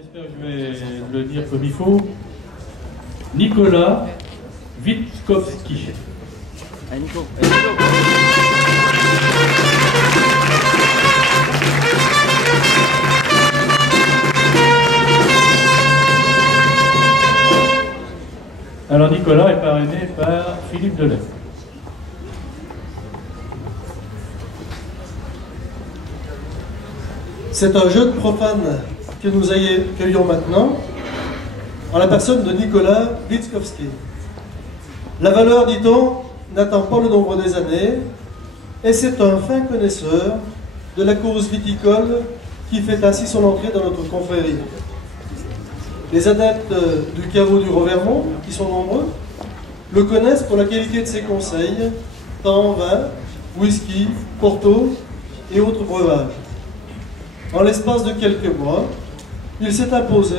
j'espère que je vais le dire comme il faut. Nicolas Witkowski. Allez, Nico. Alors Nicolas est parrainé par Philippe Delay. C'est un jeune profane que nous accueillons maintenant en la personne de Nicolas Witkowski. La valeur, dit-on, n'attend pas le nombre des années et c'est un fin connaisseur de la cause viticole qui fait ainsi son entrée dans notre confrérie. Les adeptes du caveau du Revermont, qui sont nombreux, le connaissent pour la qualité de ses conseils, tant en vin, whisky, porto et autres breuvages. En l'espace de quelques mois, il s'est imposé.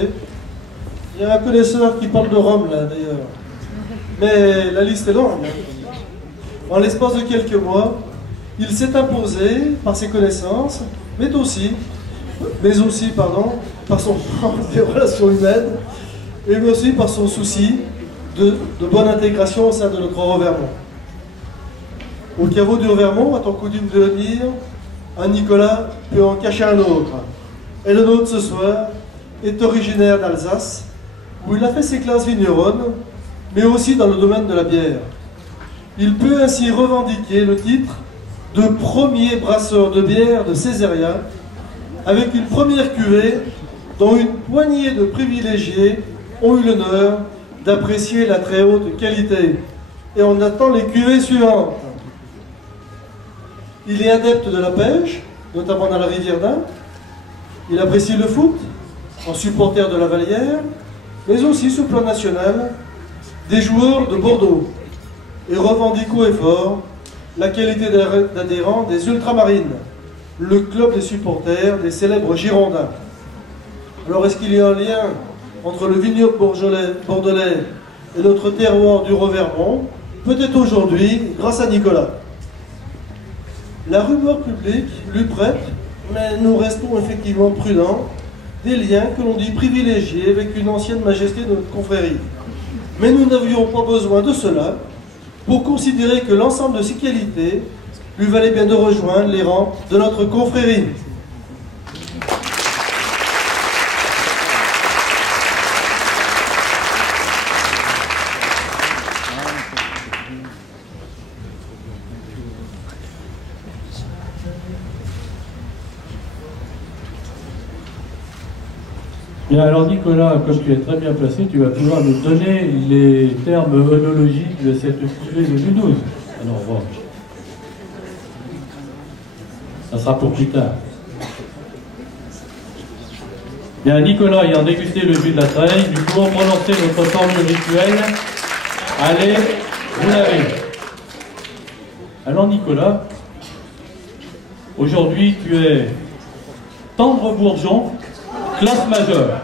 Il y a un connaisseur qui parle de Rome là d'ailleurs, mais la liste est longue. En l'espace de quelques mois, il s'est imposé par ses connaissances, mais aussi par son sens des relations humaines, et aussi par son souci de bonne intégration au sein de notre Revermont. Au caveau du Revermont, a-t-on coutume de le dire, un Nicolas peut en cacher un autre. Et le nôtre ce soir est originaire d'Alsace, où il a fait ses classes vigneronnes, mais aussi dans le domaine de la bière. Il peut ainsi revendiquer le titre de premier brasseur de bière de Césaria, avec une première cuvée dont une poignée de privilégiés ont eu l'honneur d'apprécier la très haute qualité. Et on attend les cuvées suivantes. Il est adepte de la pêche, notamment dans la rivière d'Ain. Il apprécie le foot, en supporter de la Vallière, mais aussi sur le plan national, des joueurs de Bordeaux. Et revendique haut et fort la qualité d'adhérent des Ultramarines, le club des supporters des célèbres Girondins. Alors est-ce qu'il y a un lien entre le vignoble bordelais et notre terroir du Revermont? Peut-être aujourd'hui, grâce à Nicolas. La rumeur publique lui prête, mais nous restons effectivement prudents, des liens que l'on dit privilégiés avec une ancienne majesté de notre confrérie. Mais nous n'avions pas besoin de cela pour considérer que l'ensemble de ses qualités lui valait bien de rejoindre les rangs de notre confrérie. Bien, alors Nicolas, comme tu es très bien placé, tu vas pouvoir nous donner les termes œnologiques de cette cuvée de Mulhouse. Alors bon, ça sera pour plus tard. Bien, Nicolas ayant dégusté le jus de la treille, nous pouvons prononcer notre formule rituelle. Allez, vous l'avez. Alors Nicolas, aujourd'hui tu es tendre bourgeon, classe majeure.